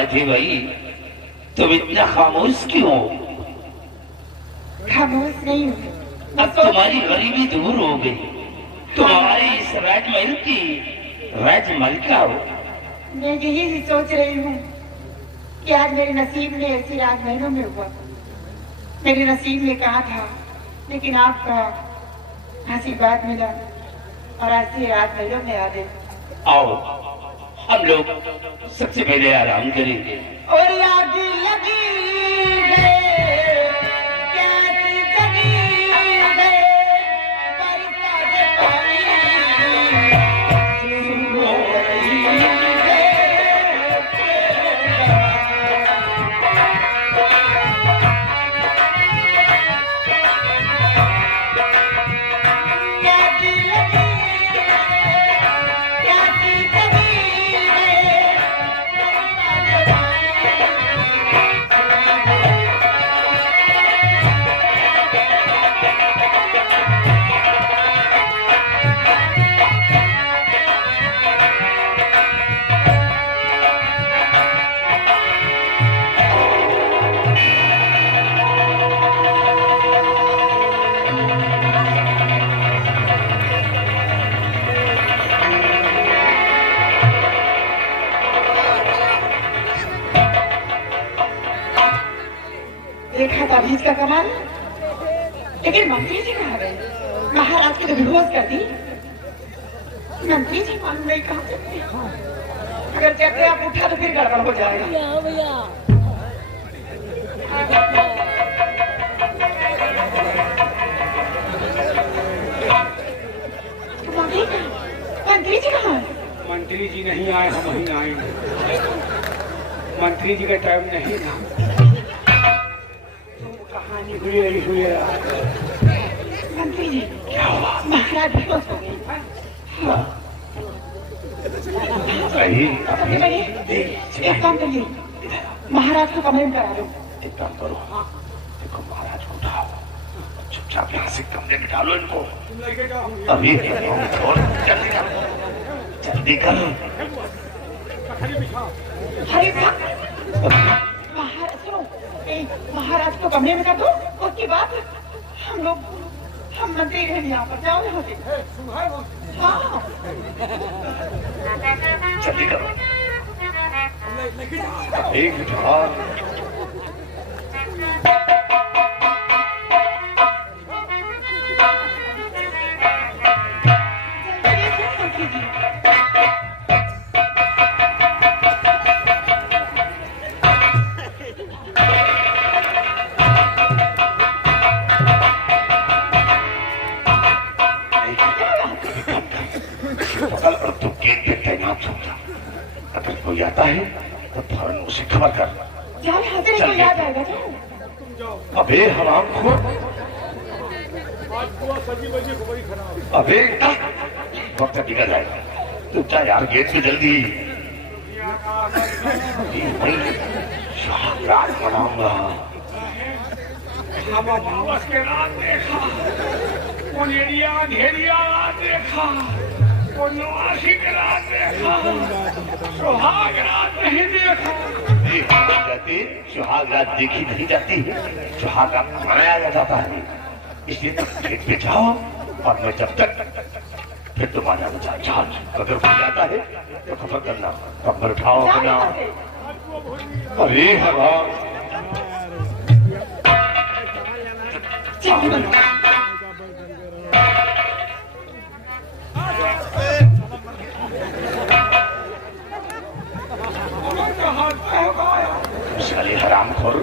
बात है भाई, तुम इतना खामोश क्यों? खामोश नहीं हूँ, अब तुम्हारी गरीबी दूर हो गई, तुम हमारे इस राजमहल की राजमलिका हो। मैं यही सोच रही हूँ कि आज मेरे नसीब में ऐसी राजमहलों में हुआ, मेरे नसीब में कहा था, लेकिन आपका आशीर्वाद मिला और आज से राजमहलों में आ गए। आओ हम लोग सबसे पहले आराम करेंगे। और आग लगी देखा था बीच का कमाल, लेकिन मंत्री जी कहाँ गए? महाराज की तो बेहोश कर दी। मंत्री जी मालूम नहीं कहाँ सकते, अगर चक्कर आप उठा तो फिर गड़बड़ हो जाएगा। भैया मंत्री जी कहाँ? मंत्री जी नहीं आए, हम ही आएंगे। मंत्री जी का टाइम नहीं था। कहानी हुई मंत्री जी क्या हुआ? महाराज बेहोश हो गए। एक काम करिए, महाराज को कमरे में करा दो। एक काम करो, देखो महाराज को उठाओ, चुपचाप यहाँ से कमरे में डालो इनको। अभी जल्दी करो। अरे महाराज सुनो, महाराज को कमरे में कर दो, उसके बाद हम मंत्री रहेंगे यहाँ पर। जाओ यहाँ से। हाँ जल्दी करो। अगर कोई आता है तो फौरन उसे खबर कर। जाओ यहाँ से, नहीं याद आएगा। अबे हराम खोर, अबे वक्त निकल जाएगा। तू क्या यार, गेट पे जल्दी। रात मनाऊंगा। के रात देखा, देखा, सुहाग रात नहीं देखा। सुहाग रात देखी नहीं जाती, सुहाग रात मनाया जाता है। इसलिए तुम गेट पे जाओ और मैं जब तक फिर तुम्हारा चार्ज अगर हो जाता है तो खबर करना, खबर उठाओ अपना। अरे भगवान, साले हरामखोर,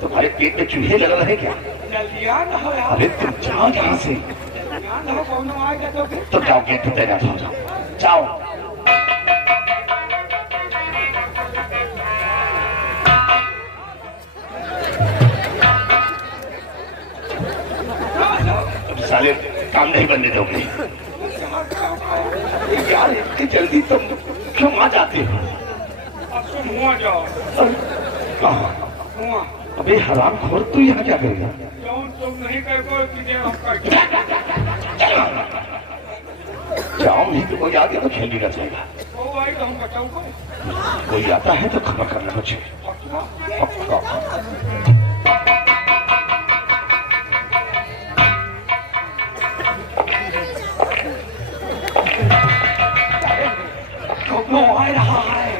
तुम्हारे पेट में चूहे लग रहे क्या? अरे तुम जाओ यहाँ से। तो जाओ, गेट पे तैनात हो जाओ। जाओ। अब साले काम नहीं बनने दोगे यार, इतनी जल्दी तुम क्यों आ जाते हो? अबे हरामखोर, तू यहाँ क्या करेगा? जाओ, नहीं तो कोई आ गया तो खेल नहीं रह जाएगा। हो भाई तो हम बताऊँ कोई आता है तो खबर करना मुझे पक्का। वो आ रहा है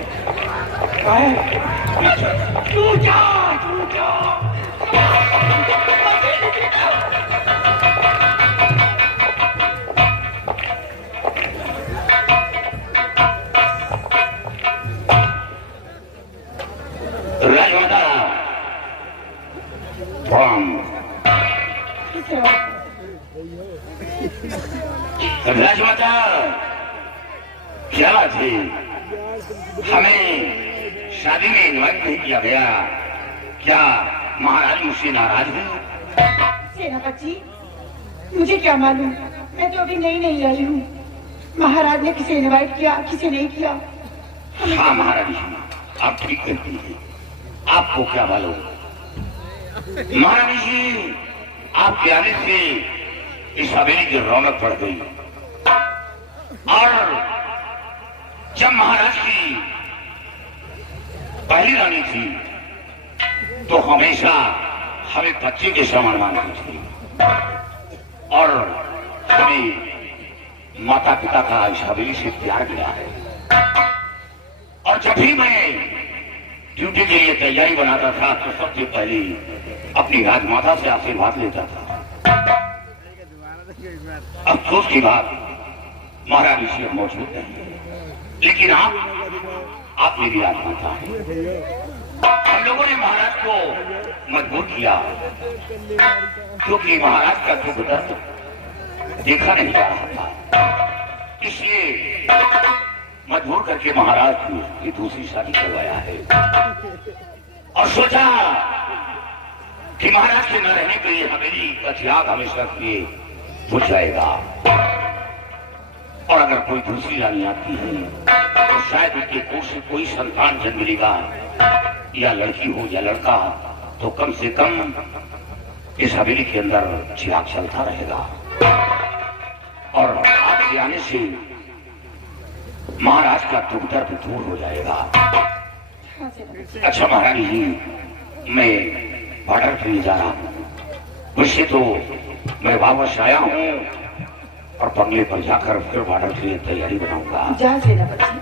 तू जा राजमाता प्रणाम। राजमाता क्या बात है, हमें शादी में इन्वाइट नहीं किया गया, क्या महाराज मुझसे नाराज हैं? सेनापति मुझे क्या मालूम, मैं तो अभी नई आई हूँ। महाराज ने किसे इनवाइट किया किसे नहीं किया। हाँ महाराज जी आप ठीक कहती हैं, आपको क्या मालूम। महाराज जी आपके आने से इस हवेली की रौनक बढ़ गई और जब महाराज की पहली रानी थी तो हमेशा हमें बच्चे के समान मानती थी और हमें माता पिता का इस हवेली से प्यार मिला है। और जब भी मैं ड्यूटी के लिए तैयारी बनाता था तो सबसे पहले अपनी राजमाता से आशीर्वाद लेता था। अफसोस की बात महाराज जी मौजूद नहीं, लेकिन आप मेरी राजमाता हैं। हम लोगों ने महाराज को मजबूर किया क्योंकि महाराज का दुख दर्द देखा नहीं जा रहा था, इसलिए मजबूर करके महाराज की दूसरी शादी करवाया है और सोचा कि महाराज के न रहने के लिए हवेली का त्याग हमेशा के लिए बुझ जाएगा और अगर कोई दूसरी रानी आती है तो शायद उनके कोख से कोई संतान जन्म मिलेगा, या लड़की हो या लड़का, तो कम से कम इस हवेली के अंदर चिराग चलता रहेगा और आपके आने से महाराज का दुख दर्द दूर हो जाएगा। अच्छा महारानी जी मैं बॉर्डर पे जा रहा हूँ, वैसे तो मैं वापस आया हूँ और बंगले पर जाकर फिर बॉर्डर के लिए तैयारी बनाऊंगा। जा सेनापति।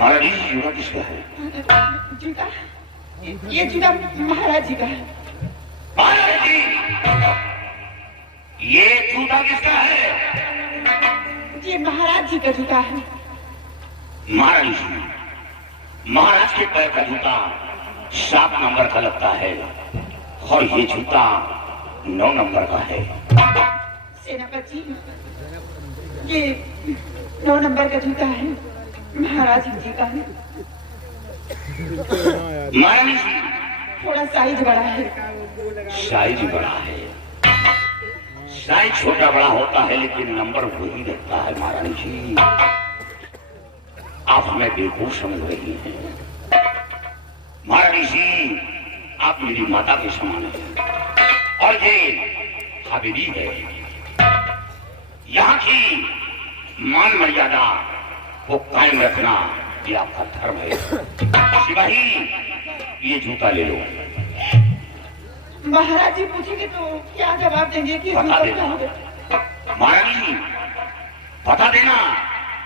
महाराज जी जूता किसका है? जूता ये जूता महाराज जी का है। महाराज जी ये जूता किसका है? ये महाराज जी का जूता है। महाराज जी महाराज के पैर का जूता 7 नंबर का लगता है और ये जूता 9 नंबर का है। सेनापति ये 9 नंबर का जूता है, महाराज जी का है। महारानी जी थोड़ा साइज बड़ा है। साइज बड़ा है, साइज छोटा बड़ा होता है लेकिन नंबर वही रहता है। महारानी जी आप हमें बेवकूफ समझ रही हैं। महारानी जी आप मेरी माता के समान हैं और ये हवेली है, यहाँ की मान मर्यादा को कायम रखना ये आपका धर्म है। सिपाही ये जूता ले लो। महाराज जी पूछेंगे तो क्या जवाब देंगे कि बता देना महारानी जी, बता देना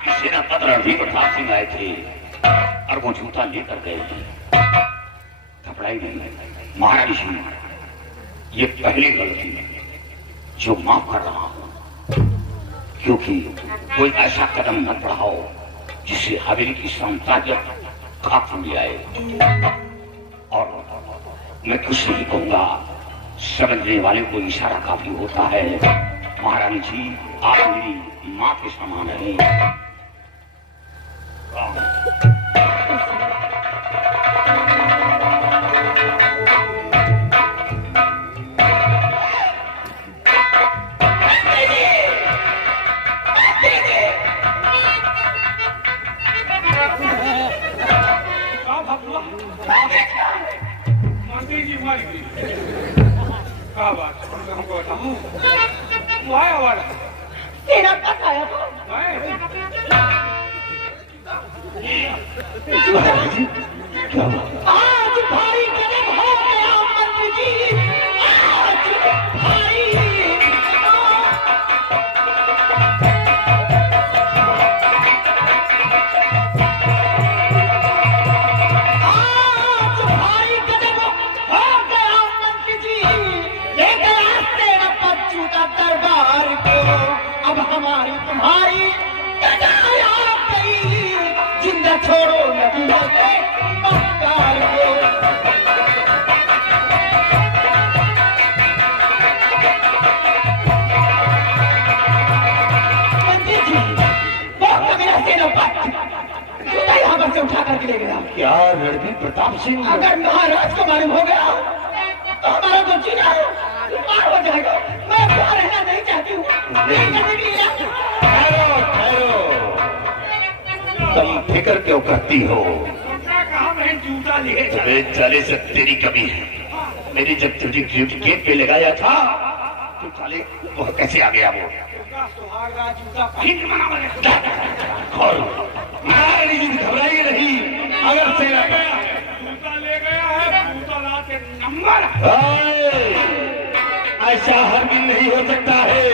कि सेनापति रणधीर प्रताप सिंह आए थे और वो जूता लेकर गए थे। घबराई नहीं महारानी जी, ये पहली गलती जो माफ कर रहा हूं, क्योंकि कोई ऐसा कदम मत बढ़ाओ जिससे हवेली की संताजत खाक ले आए। और मैं कुछ नहीं कहूंगा, समझने वाले को इशारा काफी होता है। महारानी जी आप मेरी माँ के समान हैं। क्या बात है? हमको बताओ। वो आया वाला तेरा कब आया था? क्या आज भाई कदम हो गया मंत्री जी, आज भाई कदम हो गया मंत्री जी, ले गया तेरा बच्चू का दरबार को, अब हमारी तुम्हारी कटाया गई, जिंदा छोड़ो नबी के मक्कार को। मंत्री जी, वो मेरा सेनापति जूता यहाँ पर से उठा करके ले गया। क्या रणबीर प्रताप सिंह? अगर महाराज को मालूम हो गया तो हमारा तो जीना पार हो जाएगा। मैं यहाँ रहना नहीं चाहती हूँ। ठहरो ठहरो, तुम फिक्र क्यों करती हो? कहा मैं जूता लिए तुम्हें चाले से तेरी कमी है। मेरी जब तुझे गेट पे लगाया था तो चाले वह कैसे आ गया? वो सुहागरा जूता पहन के मना बने और महारानी जी घबराइए नहीं। अगर सेना जूता ले गया है, जूता ला के नंबर ऐसा हर दिन नहीं हो सकता है।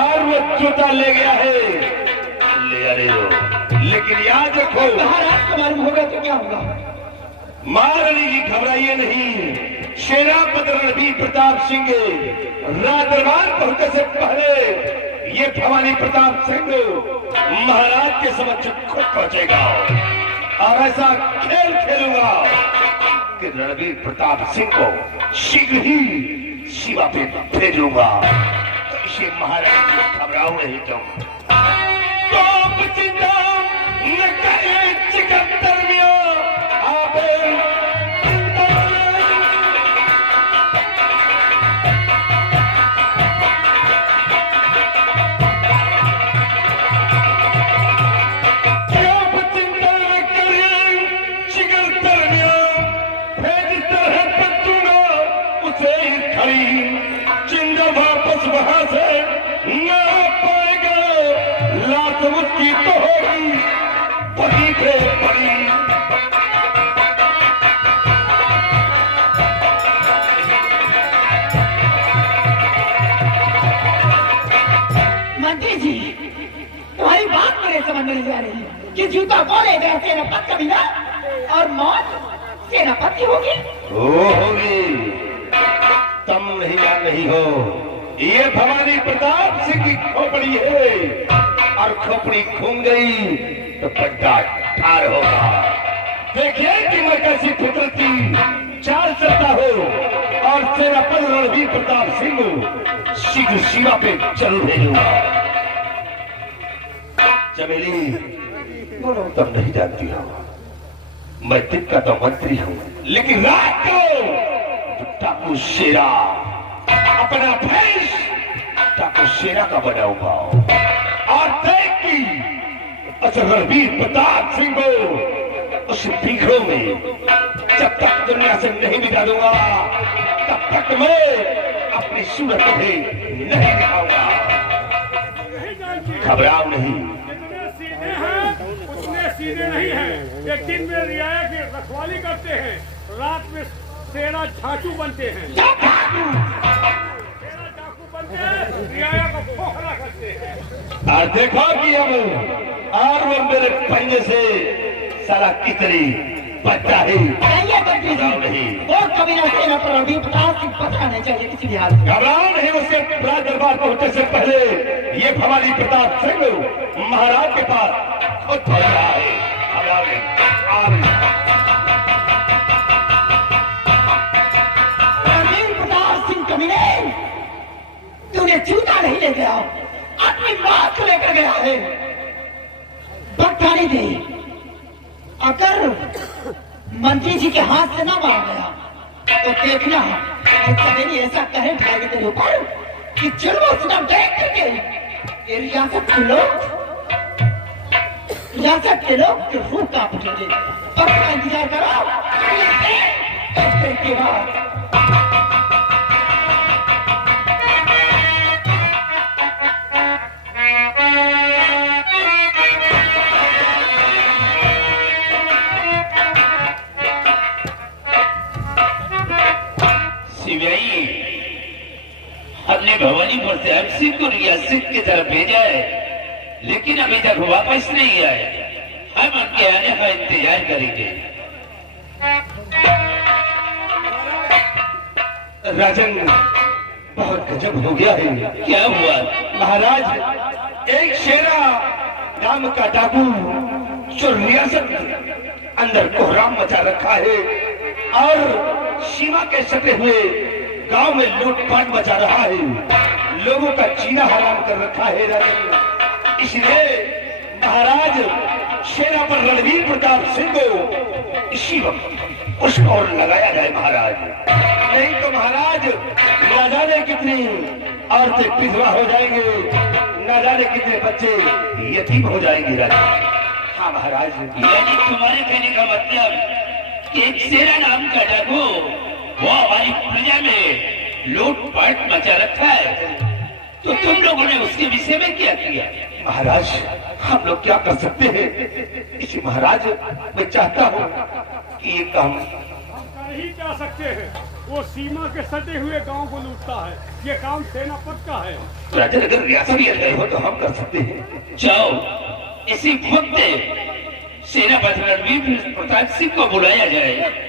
और वो जूता ले गया है, ले रहे हो, लेकिन याद रखो महाराज को मालूम होगा तो क्या होगा? महारानी जी घबराइए नहीं। सेनापति रणबीर प्रताप सिंह राजदरबार पहुंचने से पहले ये भवानी प्रताप सिंह महाराज के समक्ष खुद पहुंचेगा और ऐसा खेल खेलूंगा कि रणबीर प्रताप सिंह को शीघ्र ही शिवा पे भेजूंगा। तो इसे महाराज जी घबराओ नहीं तुम। तो चिंता न करे चिकत्तर में आबे वहां से न पाएगा, लात उसकी तो होगी वहीं पे पड़ी। मंत्री जी, तुम्हारी बात मेरे समझ में नहीं आ रही कि जूता बोले गए सेनापति कबीला और मौत सेनापति होगी। होगी, तुम नहीं जान रही हो। ये भवानी प्रताप सिंह की खोपड़ी है और खोपड़ी घूम गई तो पट्टा ठार होगा। देखिए कि मैं कैसी फितरती चाल चलता हो और सेनापति रणबीर प्रताप सिंह शीघ्र शिवा पे चल भेजूंगा। चमेली, तुम नहीं जानती हो मैं दिन का तो मंत्री हूँ, लेकिन रात को टाकू शेरा अपना भैंस टाकू शेरा का बनाऊंगा और देखी रणबीर प्रताप सिंह को उस पीखों में जब तक दुनिया से नहीं मिटा दूंगा तब तक मैं अपनी सूरत भी नहीं दिखाऊंगा। घबराओ नहीं। उतने सीधे नहीं है। ये दिन में रियाया की रखवाली करते हैं, रात में सेना झांचू बनते हैं। सेना झांचू बनते हैं, रियाया को खोखला करते हैं। और देखो कि अब और वो मेरे पहिए से साला कितनी बच्चा ही नहीं वो कभी ना सेना पर अभी प्रताप सिंह पता नहीं चाहिए किसी भी हाल में। घबराओ नहीं। उसके राज दरबार पहुंचने से पहले ये भवानी प्रताप सिंह महाराज के पास खुद पहुंच रहा है। घबराओ नहीं। रणबीर प्रताप सिंह कमीने, तूने जूता नहीं ले गया, अपनी बात को लेकर गया है। बटखानी दे, अगर मंत्री जी के हाथ से ना मार गया तो देखना और कभी ऐसा कहे ठाएगा तेरे ऊपर कि जुल्म सितम देख करके ये रियासत के लोग के रूह कांप उठेंगे। पर का इंतजार करो, के बाद हमने भवानीपुर से सिख को रियासत की तरफ भेजा है, लेकिन अभी तक वापस नहीं आए। हम उनके आने का इंतजार करेंगे। राजन, बहुत गजब हो गया है। क्या हुआ महाराज, एक शेरा नाम का डाकू जो रियासत के अंदर कोहराम मचा रखा है और सीमा के सटे हुए गांव में लूटपाट मचा रहा है, लोगों का जीना हराम कर रखा है राजन। इसलिए महाराज, शेरा पर रणवीर प्रताप सिंह को इसी वक्त उस ओर लगाया जाए महाराज। नहीं तो महाराज, न जाने कितनी औरतें विधवा हो जाएंगे, न जाने कितने बच्चे यतीम हो जाएंगे राजा। हाँ महाराज। यानी तुम्हारे कहने का मतलब कि एक शेरा नाम का डाकू वो हमारी प्रजा में लूटपाट मचा रखा है, तो तुम लोगों ने उसके विषय में क्या किया? महाराज, हम लोग क्या कर सकते हैं? इसी महाराज, मैं चाहता हूँ कि ये काम कर ही क्या सकते हैं। वो सीमा के सटे हुए गांव को लूटता है, ये काम सेनापत का है। राजा, अगर रियासत ही अंदर हो तो हम कर सकते हैं। जाओ, इसी वक्त सेनापति रणवीर प्रताप सिंह को बुलाया जाए।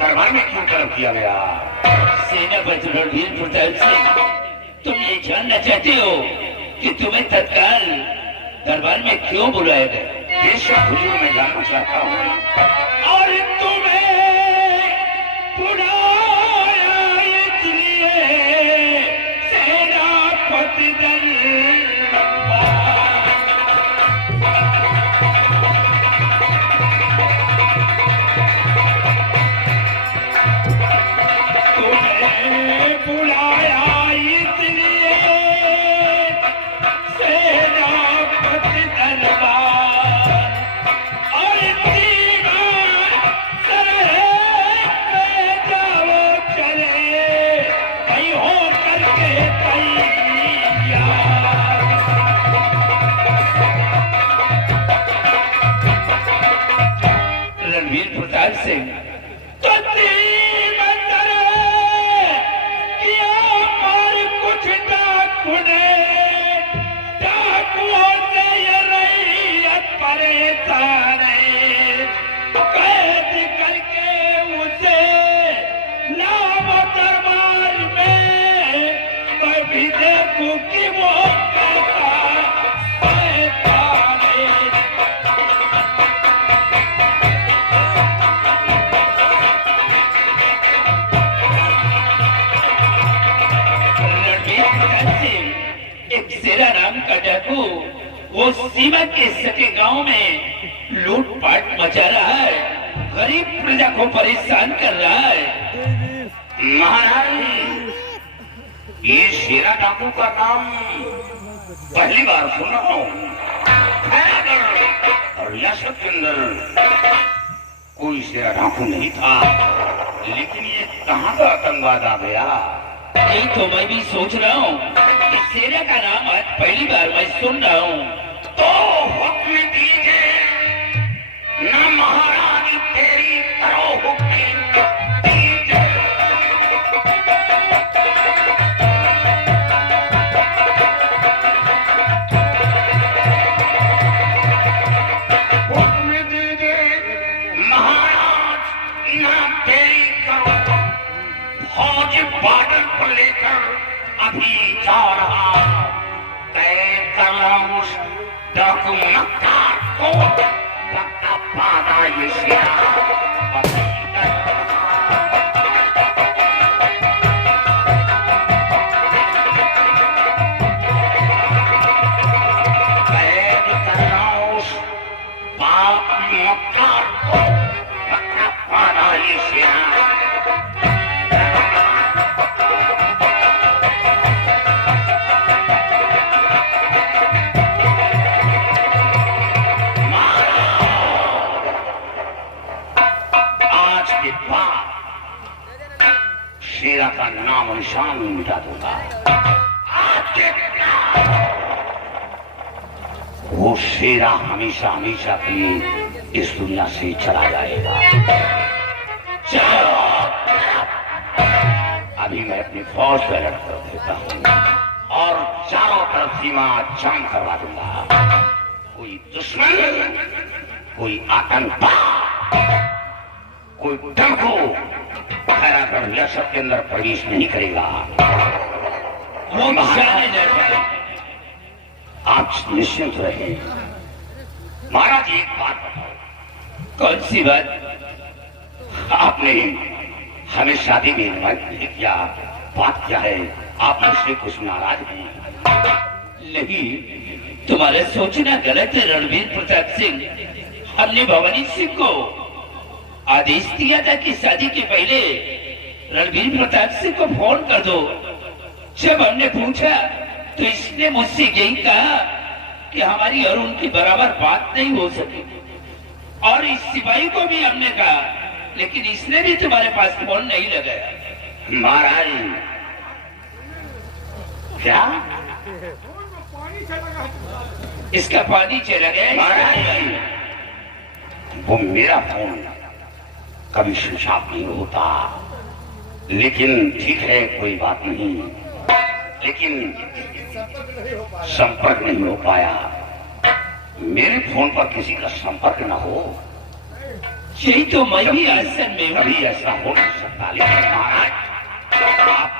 दरबार में क्यों तलब किया गया? सेनापति रणवीर प्रताप सिंह, तुम ये जानना चाहते हो कि तुम्हें तत्काल दरबार में क्यों बुलाया गया? बेशक हुजूर, मैं जानना चाहता हूँ। और तुम्हें बुलाया इसलिए सेनापति वो सीमा के सटे गांव में लूटपाट मचा रहा है, गरीब प्रजा को परेशान कर रहा है। महाराज, शेरा डाकू का नाम पहली बार सुन रहा हूँ। और रियासत के अंदर कोई शेरा डाकू नहीं था, लेकिन ये कहाँ का आतंकवाद आ गया? यही तो मैं भी सोच रहा हूँ कि शेरा का नाम आज पहली बार मैं सुन रहा हूँ। तो हुक्म दीजिए, न महाराज तेरी करो हुक्म दीजिए। हुक्म दीजिए महाराज, न तेरी करो। फौज बार्डर पर लेकर अभी जा रहा, तय कर रहा उस डाकू मक्कार को, पक्का पादा ये शेरा। कैद कर रहा उस बाप मक्कार को, पक्का पादा ये शेरा। शेरा का नाम और निशान मिटा दूंगा। आज के वो शेरा हमेशा हमेशा के लिए इस दुनिया से चला जाएगा। चलो अभी मैं अपनी फौज पे अलर्ट कर देता हूँ और चारों तरफ सीमा जाम करवा दूंगा। कोई दुश्मन, कोई आतंकवाद, कोई डाकू खैरागढ़ रियासत के अंदर प्रवेश नहीं करेगा। वो महाराज आप निश्चिंत रहे। महाराज एक बात बताओ। कौन सी बात? आपने हमें शादी में इनवाइट नहीं किया, बात क्या है? आप मुझसे कुछ नाराज हैं? नहीं, तुम्हारा सोचना गलत है रणवीर प्रताप सिंह। हमने भवानी सिंह को आदेश दिया था कि शादी के पहले रणवीर प्रताप सिंह को फोन कर दो। जब हमने पूछा तो इसने मुझसे यही कहा कि हमारी और उनकी बराबर बात नहीं हो सकी। और इस सिपाही को भी हमने कहा, लेकिन इसने भी तुम्हारे पास फोन नहीं लगाया। महाराज क्या पानी चला गया। इसका पानी चला गया। महाराज वो मेरा फोन कभी स्विच ऑफ नहीं होता, लेकिन ठीक है कोई बात नहीं, लेकिन संपर्क नहीं हो पाया। मेरे फोन पर किसी का संपर्क न हो, यही तो मैं भी आसन में हूँ। कभी ऐसा हो नहीं सकता। लेकिन महाराज आप